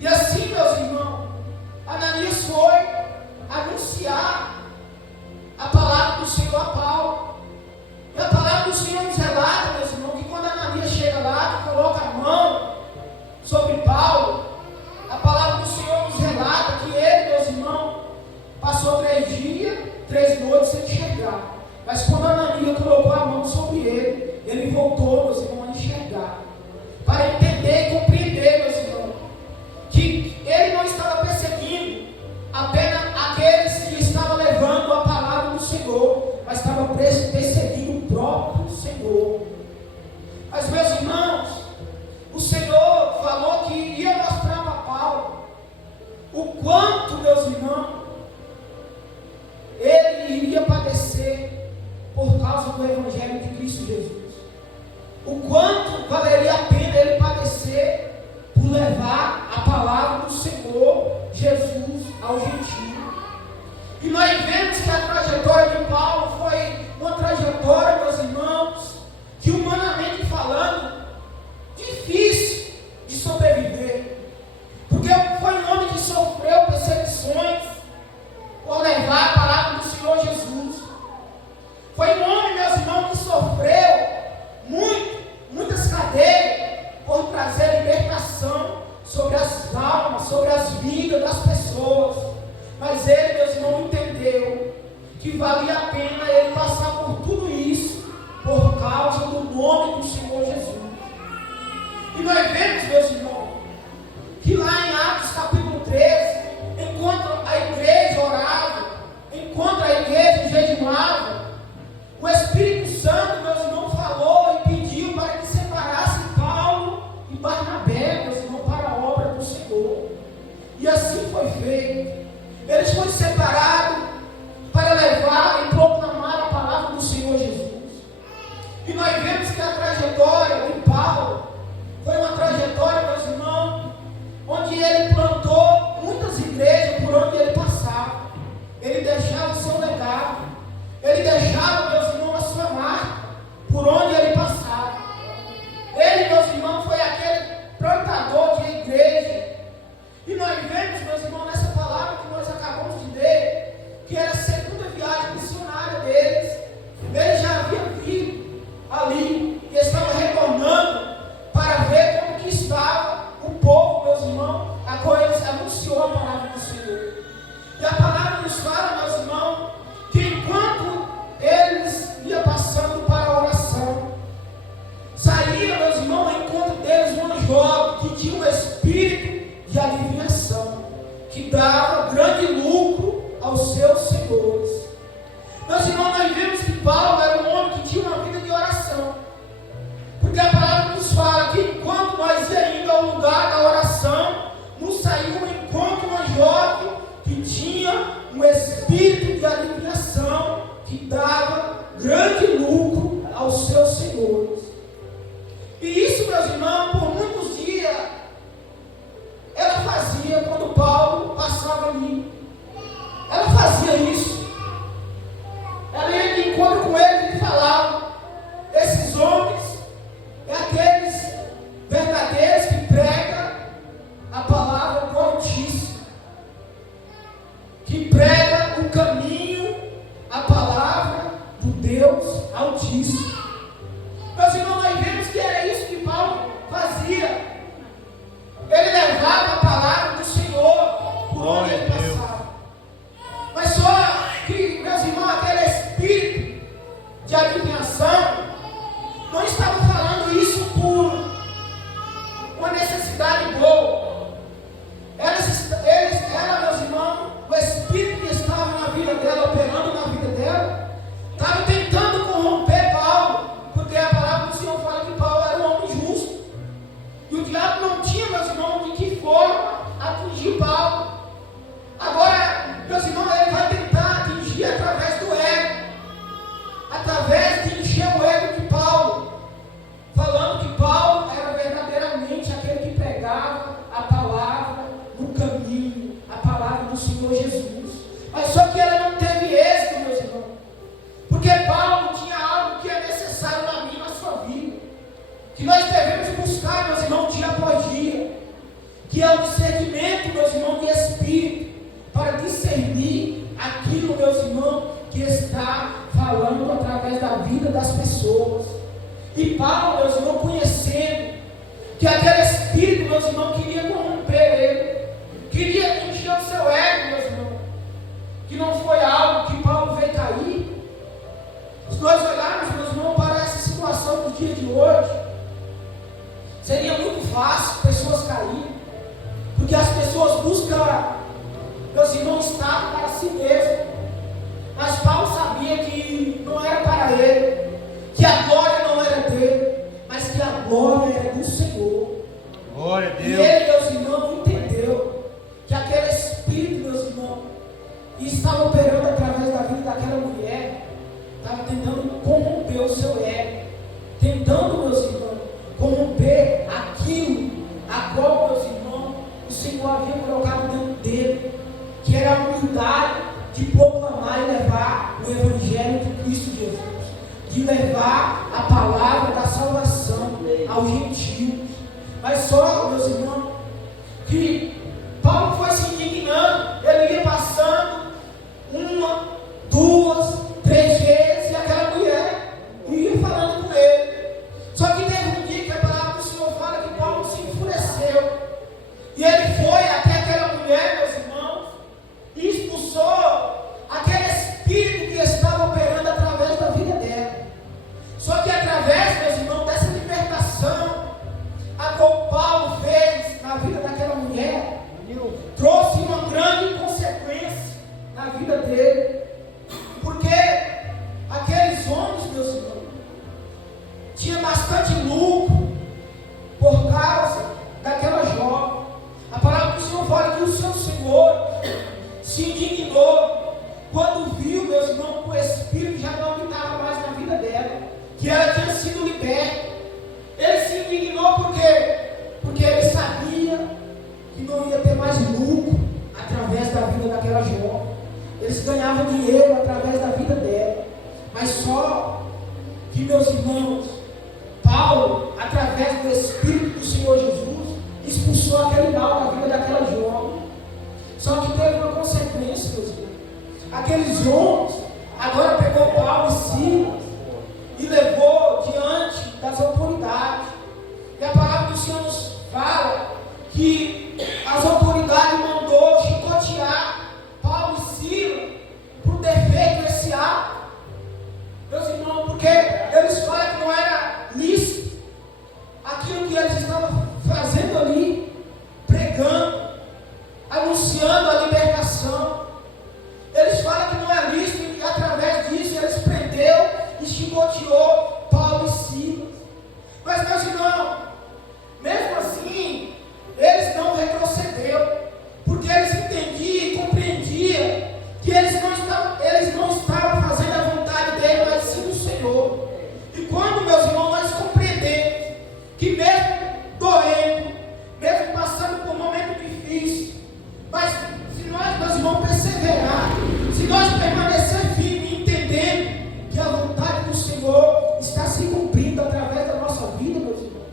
E assim, meus irmãos, Ananias foi anunciar a palavra do Senhor a Paulo. E a palavra do Senhor nos relata, meus irmãos, que quando Ananias chega lá, que coloca a mão sobre Paulo, a palavra do Senhor nos relata que ele, meus irmãos, passou 3 dias, 3 noites sem enxergar. Mas quando Ananias colocou a mão sobre ele, ele voltou, meus irmãos, a enxergar. Para entender e compreender, meus irmãos, que ele não estava perseguindo apenas aqueles que estavam levando a palavra do Senhor, mas estava perseguindo o próprio Senhor. Mas, meus irmãos, o Senhor falou que ia mostrar para Paulo o quanto, meus irmãos, ele iria padecer por causa do Evangelho de Cristo Jesus. O quanto valeria a pena ele padecer por levar a palavra do Senhor Jesus ao gentio. E nós vemos que a trajetória de Paulo foi uma trajetória, meus irmãos, que humanamente falando, difícil de sobreviver. Porque foi um homem que sofreu perseguições por levar a palavra do Senhor Jesus. Foi um homem, meus irmãos, que sofreu muitas cadeias por trazer libertação sobre as almas, sobre as vidas das pessoas. Mas ele, meus irmãos, entendeu que valia a pena ele passar por tudo isso por causa do nome do Senhor Jesus. E nós vemos, meus irmãos, que lá em Atos capítulo 13, enquanto a igreja orava, enquanto a igreja jejuava, o Espírito Santo, meus irmãos, falou e pediu para que separasse Paulo e Barnabé, meus irmãos, para a obra do Senhor. E assim foi feito. Eles foram separados para levar e proclamar a palavra do Senhor Jesus. E nós vemos que a trajetória de Paulo foi uma trajetória, meus irmãos, onde ele plantou muitas igrejas por onde ele passava. Ele deixava o seu legado. Ele deixava, meus irmãos, a sua marca por onde ele passava. Ele, meus irmãos, foi aquele plantador de igreja. E nós vemos, meus irmãos, nessa palavra que nós acabamos de ler, que era a segunda viagem missionária deles. Ele já havia vindo ali e estava retornando para ver como que estava o povo, meus irmãos, a qual eles anunciou a palavra do Senhor. E a palavra nos fala, meus irmãos, que enquanto eles iam passando para a oração, saía, meus irmãos, ao encontro deles uma jovem que tinha um espírito de adivinhação, que dava grande lucro aos seus senhores. Meus irmãos, nós vemos que Paulo era um homem que tinha uma vida de oração, porque a palavra nos fala que enquanto nós ia indo ao lugar da oração, nos saiu um encontro uma jovem que tinha um espírito de adivinhação, que dava grande lucro aos seus senhores. E isso, meus irmãos, por muitos dias ela fazia quando Paulo passava ali. Ela fazia isso. Ela ia de encontro com ele e falava: esses homens é aqueles verdadeiros que pregam a palavra do Altíssimo, que prega o caminho, a palavra do Deus Altíssimo. Meus irmãos, nós vemos que era isso que Paulo fazia. Ele levava a palavra do Senhor por onde ele passava. Mas só que, meus irmãos, aquele espírito de adivinhação não estava falando isso por uma necessidade boa. Ela, meus irmãos, o espírito que estava na vida dela, operando na vida dela, estava tentando corromper Paulo, porque a palavra do Senhor fala que Paulo era um homem justo. E o diabo não tinha, meus irmãos, de que forma atingir Paulo. Agora, meus irmãos, ele vai tentar atingir através do ego, através de encher o ego de Paulo, falando que Paulo era verdadeiramente aquele que pregava a palavra no caminho, a palavra do Senhor Jesus. Mas só que ela não teve êxito, meus irmãos, porque Paulo tinha algo que é necessário na minha e na sua vida, que nós devemos buscar, meus irmãos, dia após dia, que é o discernimento, meus irmãos, de espírito, para discernir aquilo, meus irmãos, que está falando através da vida das pessoas. E Paulo, meus irmãos, conhecendo que aquele espírito, meus irmãos, queria corromper ele, queria encher o seu ego, meus irmãos, que não foi algo que Paulo veio cair. Se nós olharmos, meus irmãos, para essa situação dos dias de hoje, seria muito fácil pessoas caírem, porque as pessoas buscam, meus irmãos, estar para si mesmos. Mas Paulo sabia que não era para ele, que a glória não era dele, mas que a glória era do Senhor. Glória a Deus. E ele, meus irmãos, entendeu que aquele espírito, meus irmãos, estava operando através da vida daquela mulher, estava tentando corromper o seu ego, tentando, meus irmãos, corromper aquilo a qual, meus irmãos, o Senhor havia colocado dentro dele, que era a humildade de proclamar e levar o Evangelho de Cristo Jesus, de levar a palavra da salvação aos gentios. Mas só, meus irmãos, que Paulo foi se indignando, ele ia passando 1, 2, 3 vezes, e aquela mulher ia falando com ele. Só que teve um dia que a palavra do Senhor fala que Paulo se enfureceu, e ele foi até aquela mulher, meus irmãos, e expulsou aquele espírito que estava operando através da vida dela. Só que através, meus irmãos, dessa libertação a qual Paulo fez na vida daquela mulher, trouxe uma grande consequência na vida dele, porque aqueles homens, meus irmãos, tinham bastante lucro por causa daquela jovem. A palavra do Senhor fala que o seu Senhor se indignou quando viu, meus irmãos, que o Espírito já não habitava mais na vida dela, que ela tinha sido liberta. Ele se indignou porque ele sabia que não ia ter mais lucro através da vida daquela jovem. Eles ganhavam dinheiro através da vida dela, mas só que, meus irmãos, Paulo, através do Espírito do Senhor Jesus, expulsou aquele mal da vida daquela jovem. Só que teve uma consequência, meus irmãos. Aqueles homens agora pegou Paulo e Silas e levou diante das autoridades. E a palavra do Senhor nos fala que as autoridades mandou chicotear Paulo e Silas por ter feito esse ato. Meus irmãos, porque eles falam que não era lícito aquilo que eles estavam fazendo ali, pregando, anunciando a libertação. Eles falam que não é lícito, e através disso eles prendeu e chicoteou Paulo e Silas. Mas, meus irmãos, mesmo assim, eles não retrocederam, porque eles entendiam e compreendiam que eles não estavam fazendo a vontade dele, mas sim do Senhor. E quando, meus irmãos, nós compreendemos que mesmo doendo, mesmo passando por um momento difícil, mas se nós, meus irmãos, perseverar, se nós permanecer firmes, entendendo que a vontade do Senhor está se cumprindo através da nossa vida, meus irmãos,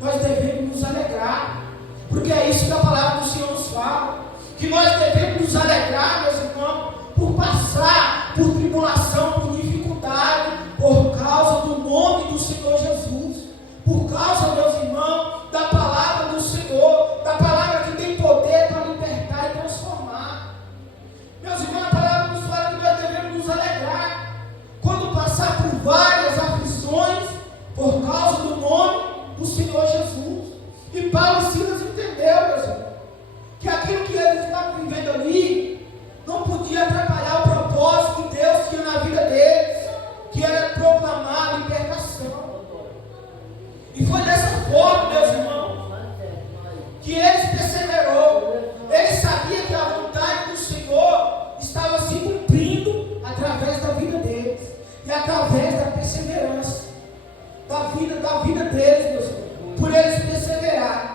nós devemos nos alegrar, porque é isso que a palavra do Senhor nos fala, que nós devemos nos alegrar, meus irmãos, por passar por tribulação, por dificuldade, por causa do nome do Senhor Jesus, por causa, meus irmãos, da palavra do Senhor, da palavra que tem poder para libertar e transformar. Meus irmãos, a palavra nos fala que nós devemos nos alegrar quando passar por várias aflições, por causa do nome do Senhor Jesus. E Paulo e Silas entendeu, meus irmãos, que aquilo que eles estavam vivendo ali não podia atrapalhar o propósito que Deus tinha na vida deles, que era proclamar a libertação. E foi dessa forma, meus irmãos, que eles perseverou. Eles sabiam que a vontade do Senhor estava se cumprindo através da vida deles e através da perseverança da vida deles, meus irmãos, por eles perseverarem,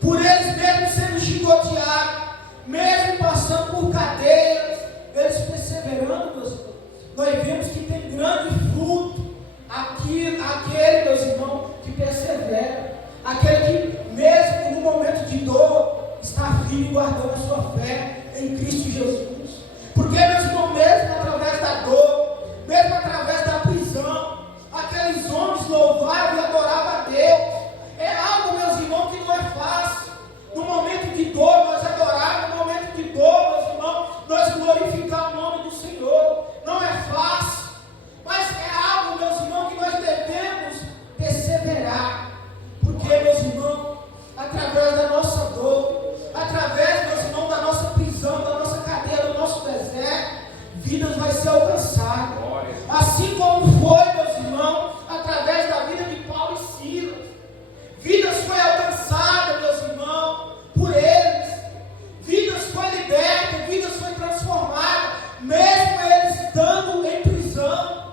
por eles mesmo sendo chicoteados, mesmo passando por cadeias, eles perseverando, meus irmãos. Nós vemos que tem grande fruto aquele, meus irmãos, que persevera, aquele que mesmo no momento de dor firme guardando a sua fé em Cristo Jesus. Porque, meus irmãos, mesmo através da dor, mesmo através da prisão, aqueles homens louvavam e adoravam a Deus. É algo, meus irmãos, que não é fácil. No momento de dor, nós adoramos. No momento de dor, meus irmãos, nós glorificamos o nome do Senhor. Não é fácil. Mas é algo, meus irmãos, que nós devemos perseverar. Porque, meus irmãos, através da nossa dor, através, meus irmãos, da nossa prisão, da nossa cadeia, do nosso deserto, vidas vai ser alcançadas. Assim como foi, meus irmãos, através da vida de Paulo e Silas. Vidas foi alcançada, meus irmãos, por eles. Vidas foi liberta, vidas foi transformada, mesmo eles estando em prisão.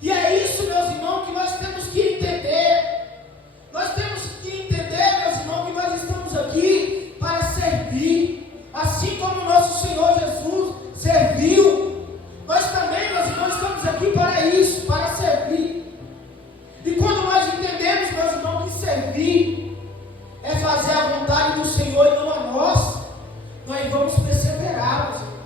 E é isso, meus irmãos, que nós temos que entender. Nós temos que entender, meus irmãos, que nós estamos aqui para servir. Assim como o nosso Senhor Jesus serviu, nós também, meus irmãos, estamos aqui para isso, para servir. E quando nós entendemos, meus irmãos, que servir é fazer a vontade do Senhor e não a nossa, nós vamos perseverar, meus irmãos.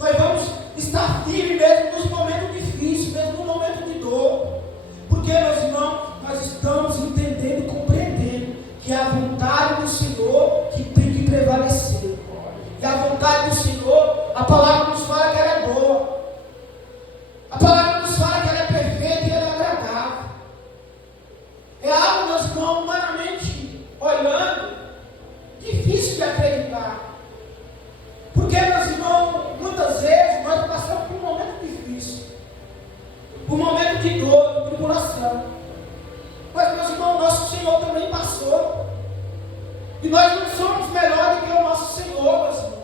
Nós vamos estar firmes mesmo nos momentos difíceis, mesmo no momento de dor. Porque, meus irmãos, nós estamos entendendo e compreendendo que é a vontade do Senhor que tem que prevalecer. E a vontade do Senhor, a palavra nos fala que ela é boa. A palavra nos fala que ela é perfeita e ela é agradável. É algo, meus irmãos, humanamente olhando, difícil de acreditar. Porque, meus irmãos, muitas vezes nós passamos por um momento difícil, por um momento de dor, de tribulação. Mas, meus irmãos, nosso Senhor também passou. E nós não somos melhores do que o nosso Senhor, meus irmãos.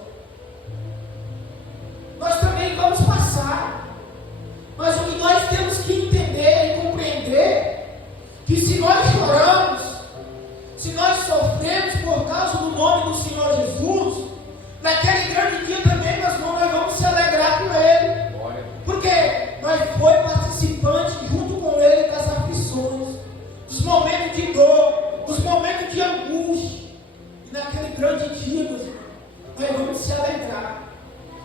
Nós também vamos passar. Mas o que nós temos que entender e compreender, que se nós choramos, se nós sofremos por causa do nome do Senhor Jesus, naquele grande dia também, meus irmãos, nós vamos se alegrar com Ele. Porque nós fomos participantes junto com Ele das aflições, dos momentos de dor, dos momentos de angústia. E naquele grande dia, meus irmãos, nós vamos se alegrar.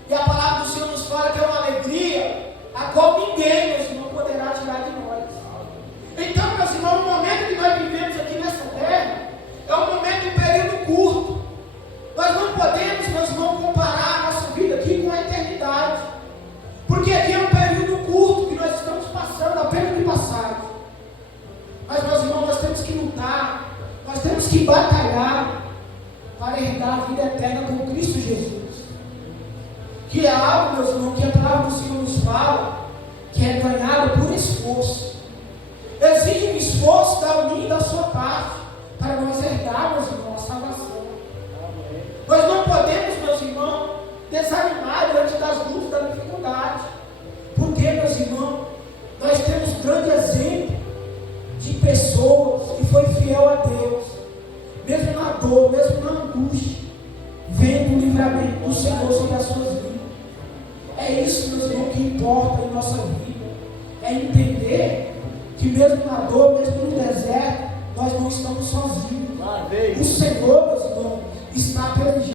E a palavra do Senhor nos fala que é uma alegria a qual ninguém, meus irmãos, poderá tirar de nós. Então, meus irmãos, o momento que nós vivemos aqui nessa terra é um momento de período curto. Nós não podemos, meus irmãos, comparar a nossa vida aqui com a eternidade. Porque aqui é um período curto que nós estamos passando, apenas de passagem. Mas, meus irmãos, nós temos que lutar, nós temos que batalhar para herdar a vida eterna com Cristo Jesus. Que é algo, meus irmãos, que a palavra do Senhor nos fala, que é ganhado por esforço. Exige um esforço da minha e da sua parte, para nós herdarmos, irmãos, a salvação. Nós não podemos, meus irmãos, desanimar diante das lutas, da dificuldade. Porque, meus irmãos, nós temos grande exemplo de pessoas que foi fiel a Deus, mesmo na dor, mesmo na angústia, vendo o livramento do Senhor sobre as suas vidas. É isso, meus irmãos, que importa em nossa vida. É entender que mesmo na dor, mesmo no deserto, nós não estamos sozinhos. O Senhor, meus irmãos, está pela